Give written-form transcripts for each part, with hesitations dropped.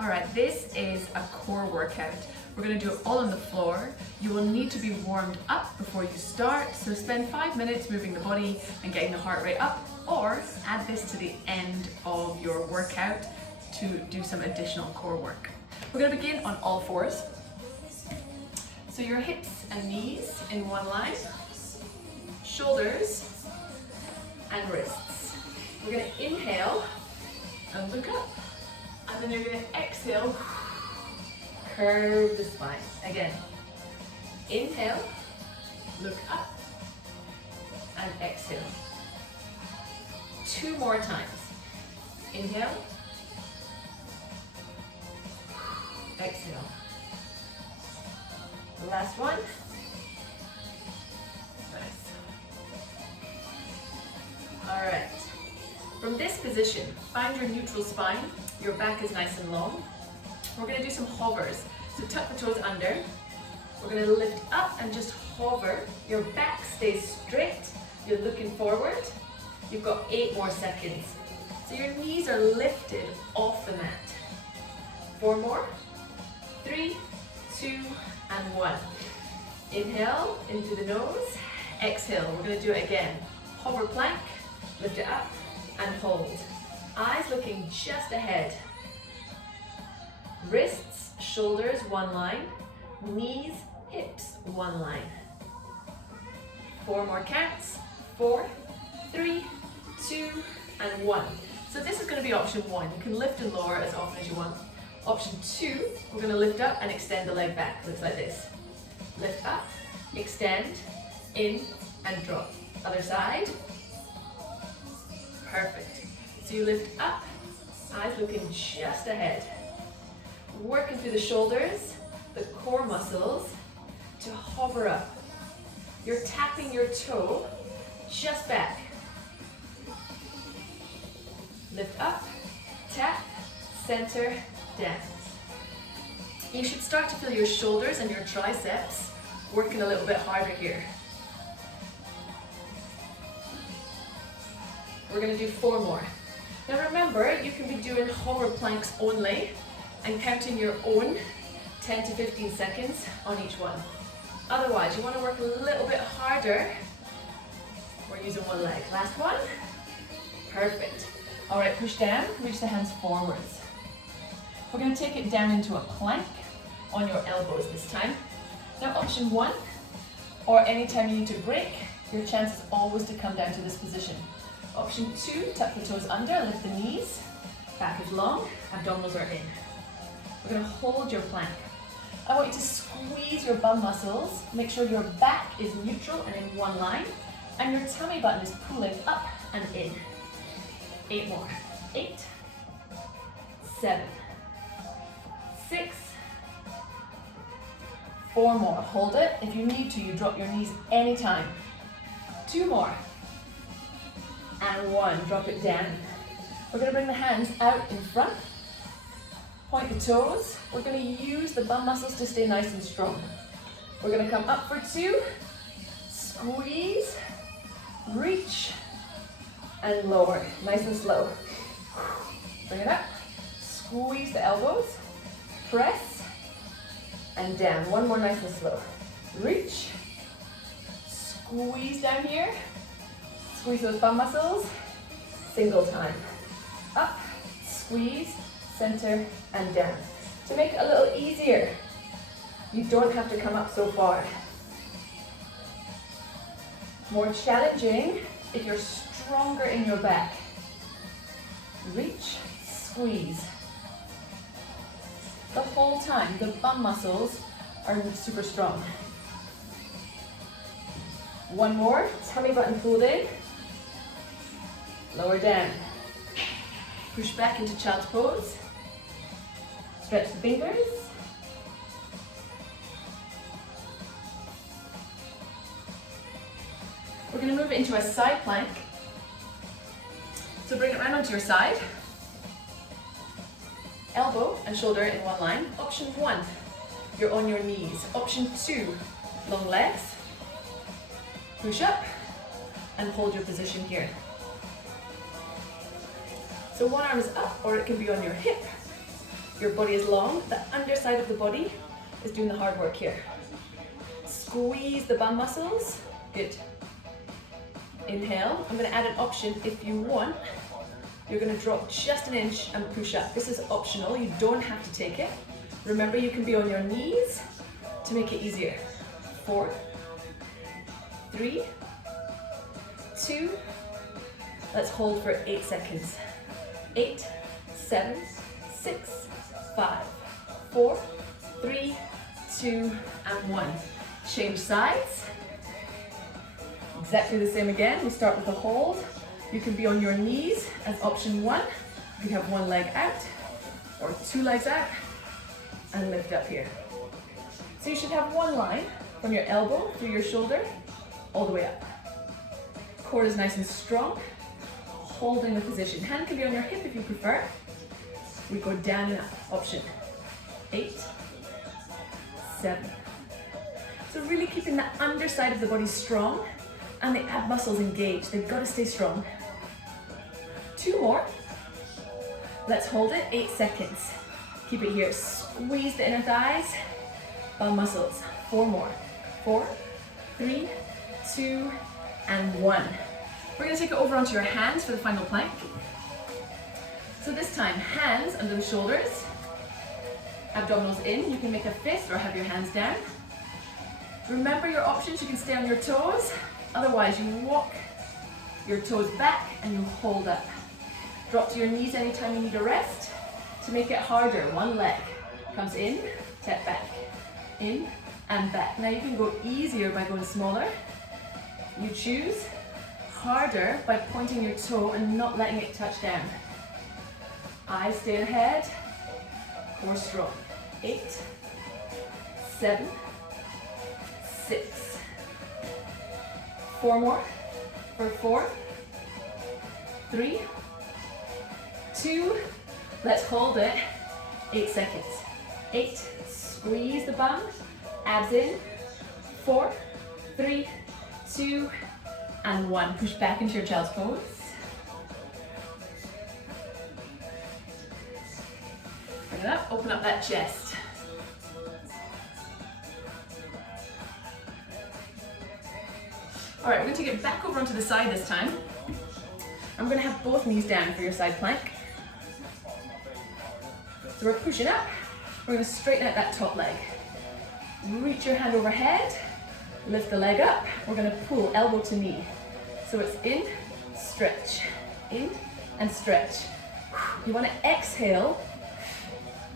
All right, this is a core workout. We're gonna do it all on the floor. You will need to be warmed up before you start, so spend 5 minutes moving the body and getting the heart rate up, or add this to the end of your workout to do some additional core work. We're gonna begin on all fours. So your hips and knees in one line, shoulders and wrists. We're gonna inhale and look up. And then you're going to exhale, curve the spine. Again, inhale, look up, and exhale. 2 more times. Inhale, exhale. Last one. Nice. All right. From this position, find your neutral spine. Your back is nice and long. We're going to do some hovers. So tuck the toes under. We're going to lift up and just hover. Your back stays straight. You're looking forward. You've got 8 more seconds. So your knees are lifted off the mat. 4 more. 3, 2, and 1. Inhale into the nose. Exhale. We're going to do it again. Hover plank. Lift it up and hold. Eyes looking just ahead. Wrists, shoulders, one line. Knees, hips, one line. 4 more counts. 4, 3, 2, and 1. So this is going to be option 1. You can lift and lower as often as you want. Option 2, we're going to lift up and extend the leg back. Looks like this. Lift up, extend, in, and drop. Other side. Perfect. So you lift up, eyes looking just ahead. Working through the shoulders, the core muscles, to hover up. You're tapping your toe just back. Lift up, tap, center, down. You should start to feel your shoulders and your triceps working a little bit harder here. We're going to do 4 more. Now remember, you can be doing hover planks only and counting your own 10 to 15 seconds on each one. Otherwise, you want to work a little bit harder. We're using one leg. Last one. Perfect. All right, push down, reach the hands forwards. We're going to take it down into a plank on your elbows this time. Now option 1, or anytime you need to break, your chance is always to come down to this position. Option 2, tuck the toes under, lift the knees, back is long, abdominals are in. We're going to hold your plank. I want you to squeeze your bum muscles, make sure your back is neutral and in one line, and your tummy button is pulling up and in. 8 more. 8, 7, 6, 4 more. Hold it. If you need to, you drop your knees anytime. 2 more. And 1, drop it down. We're going to bring the hands out in front. Point the toes. We're going to use the bum muscles to stay nice and strong. We're going to come up for 2. Squeeze. Reach. And lower. Nice and slow. Bring it up. Squeeze the elbows. Press. And down. 1 more nice and slow. Reach. Squeeze down here. Squeeze those bum muscles, single time. Up, squeeze, center, and down. To make it a little easier, you don't have to come up so far. More challenging if you're stronger in your back. Reach, squeeze. The whole time, the bum muscles are super strong. 1 more, tummy button pulled in. Lower down. Push back into child's pose. Stretch the fingers. We're going to move it into a side plank. So bring it right onto your side. Elbow and shoulder in one line. Option 1, you're on your knees. Option 2, long legs. Push up and hold your position here. So one arm is up, or it can be on your hip. Your body is long, the underside of the body is doing the hard work here. Squeeze the bum muscles, good. Inhale, I'm gonna add an option if you want. You're gonna drop just an inch and push up. This is optional, you don't have to take it. Remember, you can be on your knees to make it easier. 4, 3, 2, let's hold for 8 seconds. 8, 7, 6, 5, 4, 3, 2, and 1. Change sides. Exactly the same again. We start with a hold. You can be on your knees as option 1. You have one leg out or 2 legs out and lift up here. So you should have one line from your elbow through your shoulder all the way up. Core is nice and strong. Holding the position. Hand can be on your hip if you prefer. We go down and up. Option 8, 7. So really keeping the underside of the body strong and the ab muscles engaged. They've got to stay strong. 2 more. Let's hold it, 8 seconds. Keep it here. Squeeze the inner thighs, bum muscles. 4 more. 4, 3, 2, and 1. We're going to take it over onto your hands for the final plank. So this time, hands under the shoulders, abdominals in. You can make a fist or have your hands down. Remember your options, you can stay on your toes. Otherwise, you walk your toes back and you hold up. Drop to your knees anytime you need a rest. To make it harder, one leg comes in, step back, in and back. Now you can go easier by going smaller. You choose. Harder by pointing your toe and not letting it touch down. Eyes stay ahead, core strong. 8, 7, 6. 4 more. For 4, 3, 2. Let's hold it. 8 seconds. 8. Squeeze the bum. Abs in. 4, 3, 2, and 1. Push back into your child's pose. Bring it up. Open up that chest. All right, we're going to take it back over onto the side this time. I'm going to have both knees down for your side plank. So we're pushing up. We're going to straighten out that top leg. Reach your hand overhead. Lift the leg up. We're going to pull elbow to knee. So it's in, stretch, in and stretch. You want to exhale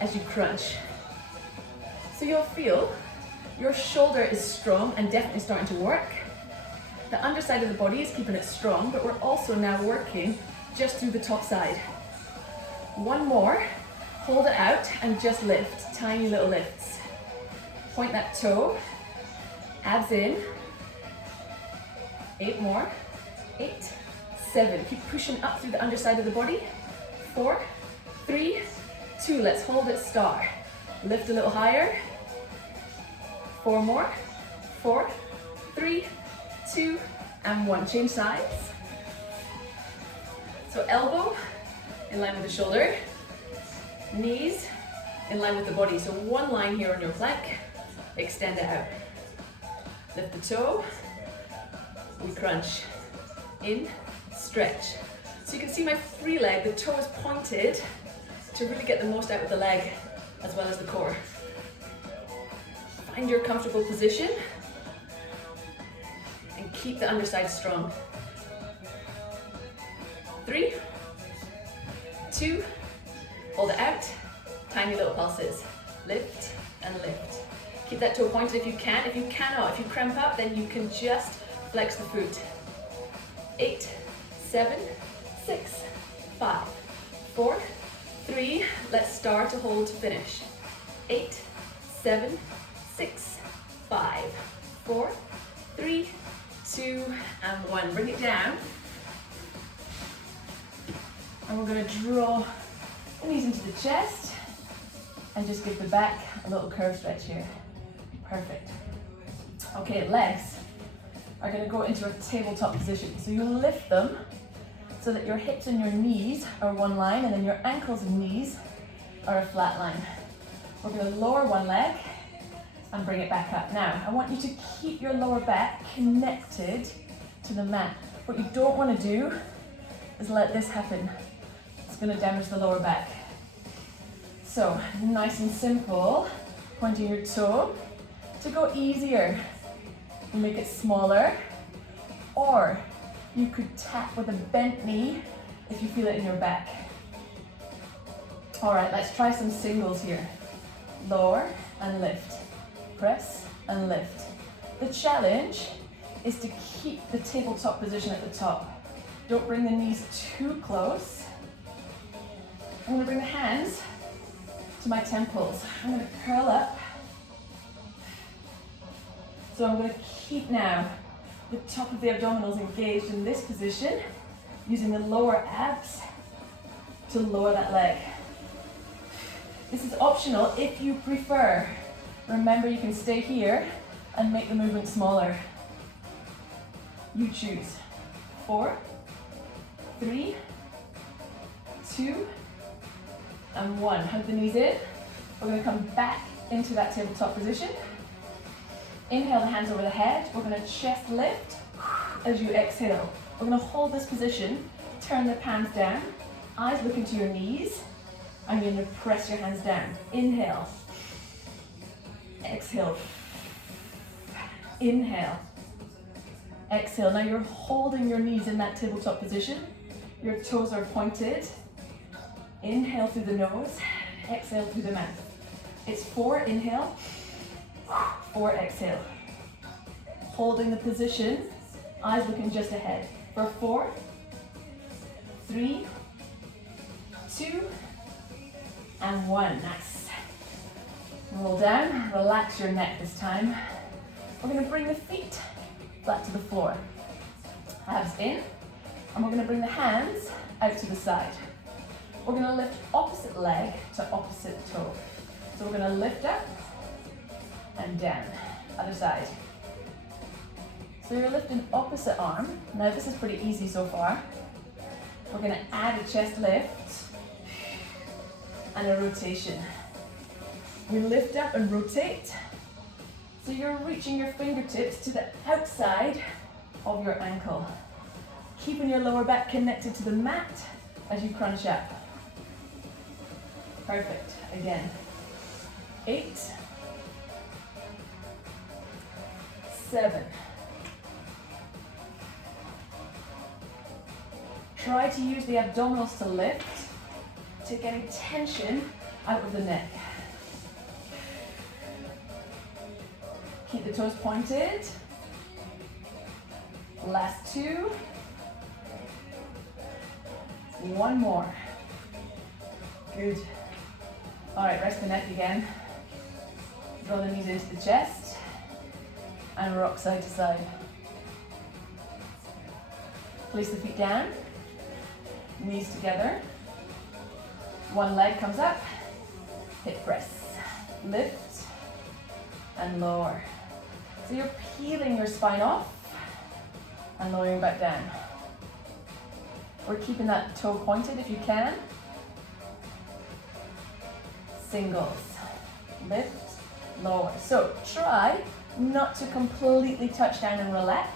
as you crunch. So you'll feel your shoulder is strong and definitely starting to work. The underside of the body is keeping it strong, but we're also now working just through the top side. 1 more, hold it out and just lift, tiny little lifts. Point that toe, abs in. 8 more, 8, 7. Keep pushing up through the underside of the body. 4, 3, 2. Let's hold it, star. Lift a little higher. 4 more, 4, 3, 2, and 1. Change sides. So elbow in line with the shoulder, knees in line with the body. So one line here on your plank, extend it out. Lift the toe, we crunch, in, stretch. So you can see my free leg, the toe is pointed to really get the most out of the leg as well as the core. Find your comfortable position and keep the underside strong. 3, 2, hold it out, tiny little pulses. Lift and lift. Keep that toe pointed if you can. If you cannot, if you cramp up, then you can just flex the foot. 8, 7, 6, 5, 4, 3. Let's start to hold to finish. 8, 7, 6, 5, 4, 3, 2, and 1. Bring it down. And we're going to draw the knees into the chest and just give the back a little curve stretch here. Perfect. Okay, legs are going to go into a tabletop position. So you lift them so that your hips and your knees are one line, and then your ankles and knees or a flat line. We're going to lower one leg and bring it back up. Now, I want you to keep your lower back connected to the mat. What you don't want to do is let this happen. It's going to damage the lower back. So, nice and simple, pointing your toe to go easier. You make it smaller, or you could tap with a bent knee if you feel it in your back. All right, let's try some singles here. Lower and lift, press and lift. The challenge is to keep the tabletop position at the top. Don't bring the knees too close. I'm going to bring the hands to my temples. I'm going to curl up. So I'm going to keep now the top of the abdominals engaged in this position, using the lower abs to lower that leg. This is optional if you prefer. Remember, you can stay here and make the movement smaller. You choose. 4, 3, 2, and 1. Hug the knees in. We're going to come back into that tabletop position. Inhale the hands over the head. We're going to chest lift as you exhale. We're going to hold this position, turn the palms down, eyes look into your knees. I'm going to press your hands down. Inhale. Exhale. Inhale. Exhale. Now you're holding your knees in that tabletop position. Your toes are pointed. Inhale through the nose. Exhale through the mouth. It's 4, inhale. 4, exhale. Holding the position, eyes looking just ahead. For 4, 3, 2, and 1. Nice. Roll down, relax your neck this time. We're going to bring the feet flat to the floor. Abs in, and we're going to bring the hands out to the side. We're going to lift opposite leg to opposite toe. So we're going to lift up and down. Other side. So you're lifting opposite arm. Now this is pretty easy so far. We're going to add a chest lift and a rotation. We lift up and rotate. So you're reaching your fingertips to the outside of your ankle. Keeping your lower back connected to the mat as you crunch up. Perfect. Again. 8, 7. Try to use the abdominals to lift, to getting tension out of the neck. Keep the toes pointed. Last 2. 1 more. Good. All right, rest the neck again. Draw the knees into the chest and rock side to side. Place the feet down, knees together. One leg comes up, hip press, lift and lower. So you're peeling your spine off and lowering back down. We're keeping that toe pointed if you can. Singles, lift, lower. So try not to completely touch down and relax.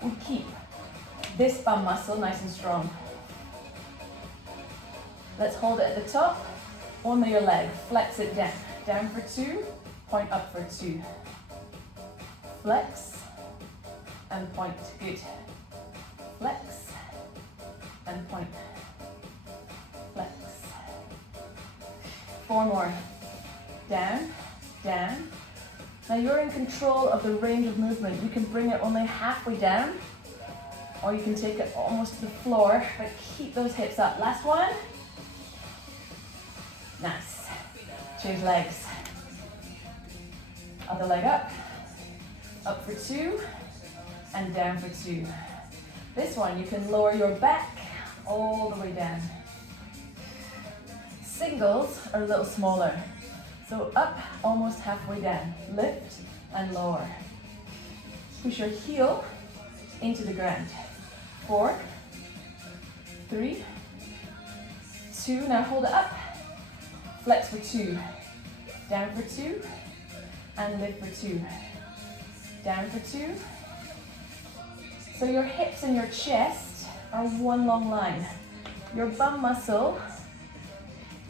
We keep this bum muscle nice and strong. Let's hold it at the top. Only your leg. Flex it down. Down for 2, point up for 2. Flex and point. Good. Flex and point. Flex. 4 more. Down, down. Now you're in control of the range of movement. You can bring it only halfway down, or you can take it almost to the floor, but keep those hips up. Last one. Nice. Change legs. Other leg up. Up for 2, and down for 2. This one, you can lower your back all the way down. Singles are a little smaller. So up, almost halfway down. Lift and lower. Push your heel into the ground. 4, 3, 2. Now hold it up. Flex for 2. Down for 2. And lift for 2. Down for 2. So your hips and your chest are one long line. Your bum muscle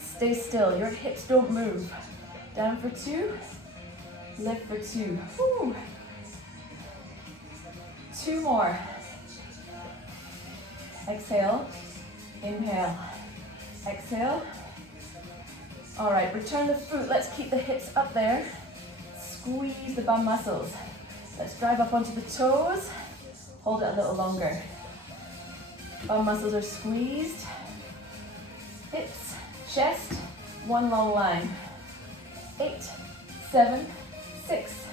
stays still. Your hips don't move. Down for 2. Lift for 2. Woo. 2 more. Exhale. Inhale. Exhale. All right, return the foot. Let's keep the hips up there. Squeeze the bum muscles. Let's drive up onto the toes. Hold it a little longer. Bum muscles are squeezed. Hips, chest, one long line. 8, 7, 6,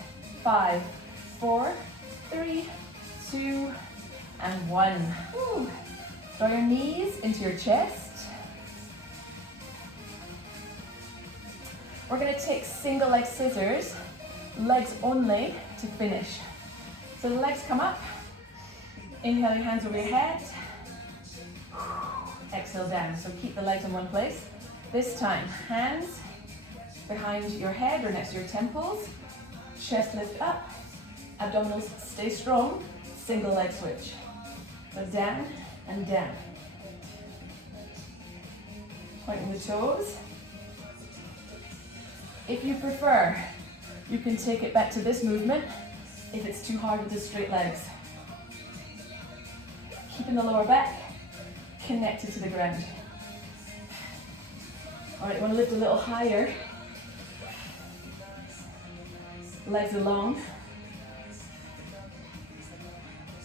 5, 4, 3, 2, and 1. Woo. Draw your knees into your chest. We're going to take single leg scissors, legs only, to finish. So the legs come up. Inhale your hands over your head. Exhale down. So keep the legs in one place. This time, hands behind your head or next to your temples. Chest lift up. Abdominals stay strong. Single leg switch. So down and down. Pointing the toes. If you prefer, you can take it back to this movement if it's too hard with the straight legs. Keeping the lower back connected to the ground. All right, you want to lift a little higher. Legs are long.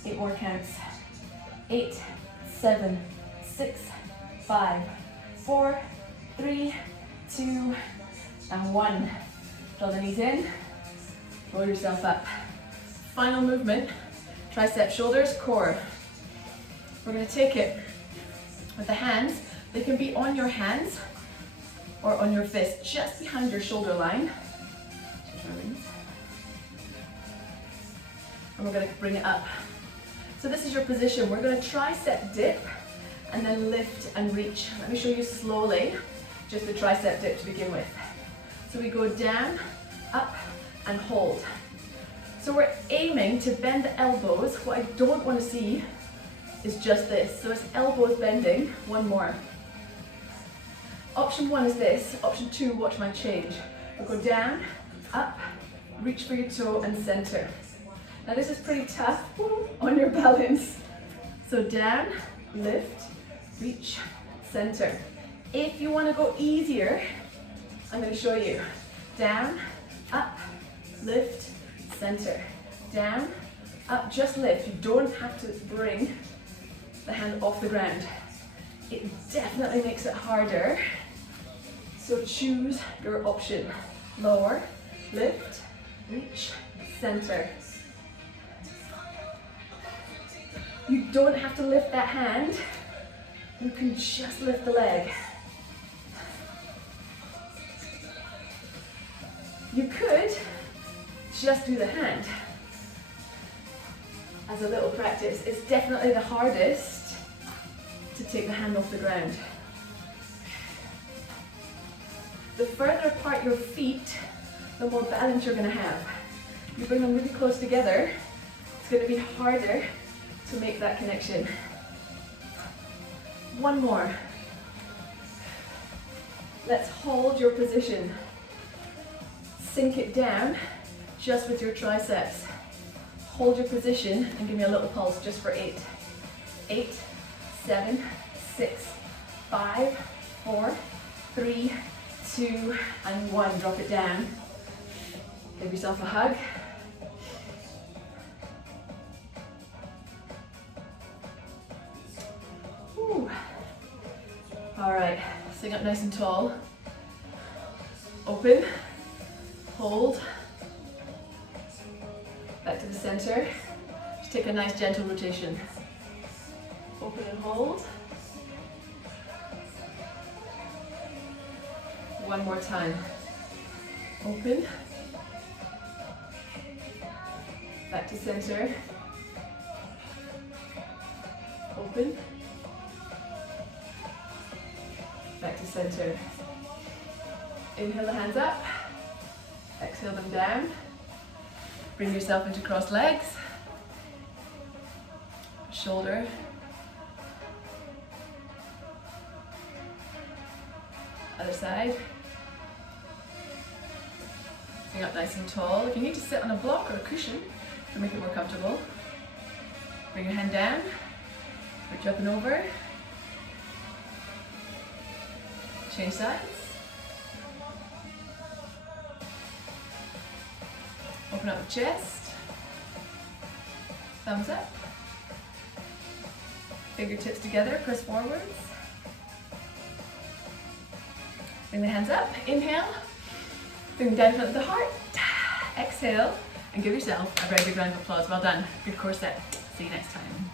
8 more counts. 8, 7, 6, 5, 4, 3, 2, and 1. Draw the knees in. Roll yourself up. Final movement. Tricep, shoulders, core. We're going to take it with the hands. They can be on your hands or on your fist, just behind your shoulder line. And we're going to bring it up. So this is your position. We're going to tricep dip and then lift and reach. Let me show you slowly, just the tricep dip to begin with. So we go down, up, and hold. So we're aiming to bend the elbows. What I don't want to see is just this. So it's elbows bending. One more. Option 1 is this. Option 2, watch my change. We'll go down, up, reach for your toe, and center. Now this is pretty tough on your balance. So down, lift, reach, center. If you want to go easier, I'm going to show you. Down, up, lift, center. Down, up, just lift. You don't have to bring the hand off the ground. It definitely makes it harder. So choose your option. Lower, lift, reach, center. You don't have to lift that hand. You can just lift the leg. You could just do the hand as a little practice. It's definitely the hardest to take the hand off the ground. The further apart your feet, the more balance you're going to have. You bring them really close together, it's going to be harder to make that connection. One more. Let's hold your position. Sink it down just with your triceps. Hold your position and give me a little pulse just for 8. 8, 7, 6, 5, 4, 3, 2, and 1. Drop it down. Give yourself a hug. Whew. All right, sitting up nice and tall. Open, hold, back to the center. Just take a nice gentle rotation. Open and hold. One more time. Open, back to center. Open, back to center. Inhale the hands up. Exhale them down. Bring yourself into crossed legs. Shoulder. Other side. Sitting up nice and tall. If you need to sit on a block or a cushion to make it more comfortable, bring your hand down. Reach up and over. Change sides. Open up the chest. Thumbs up. Fingertips together, press forwards. Bring the hands up. Inhale. Bring them down in front of the heart. Exhale. And give yourself a very big round of applause. Well done. Good core set. See you next time.